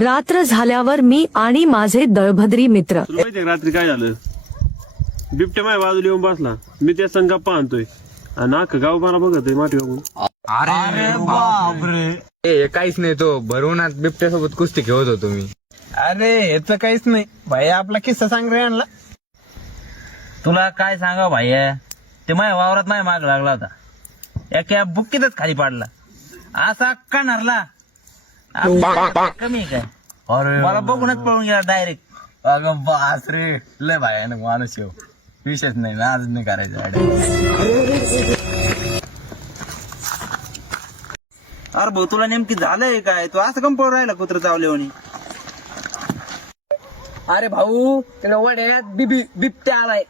रात्र झाल्यावर मी आणि माझे दळभद्री मित्र तुला माहितीये का रात्री काय झालं? बिबट्या माझ्या बाजूला येऊन बसला. मी त्या संघ पाहतोय आणि अख्खं गाव मला बघतोय माठी बघून. अरे बापरे, काहीच नाही, तो भरवणात बिबट्यासोबत कुस्ती खेळत होतो मी. अरे याच काहीच नाही भाई, आपला किस्सा सांग रे आणला. तुला काय सांगा भाई, ते माझ्या वावरात माझ्या माग लागला होता. एका बुक्कीतच खाली पाडला, असा अक्का नरला. कमी आहे काय? मला बघूनच पळून गेला डायरेक्ट. अगं बास रे, लय भयानक माणूस येऊ. विशेष नाही ना, आज नाही करायचं. अरे भाऊ, तुला नेमकी झालंय काय? तू असं कम पळून राहिला कुत्र चावल्यावानी? अरे भाऊ, त्याला वड्यात बिबट्या आलाय.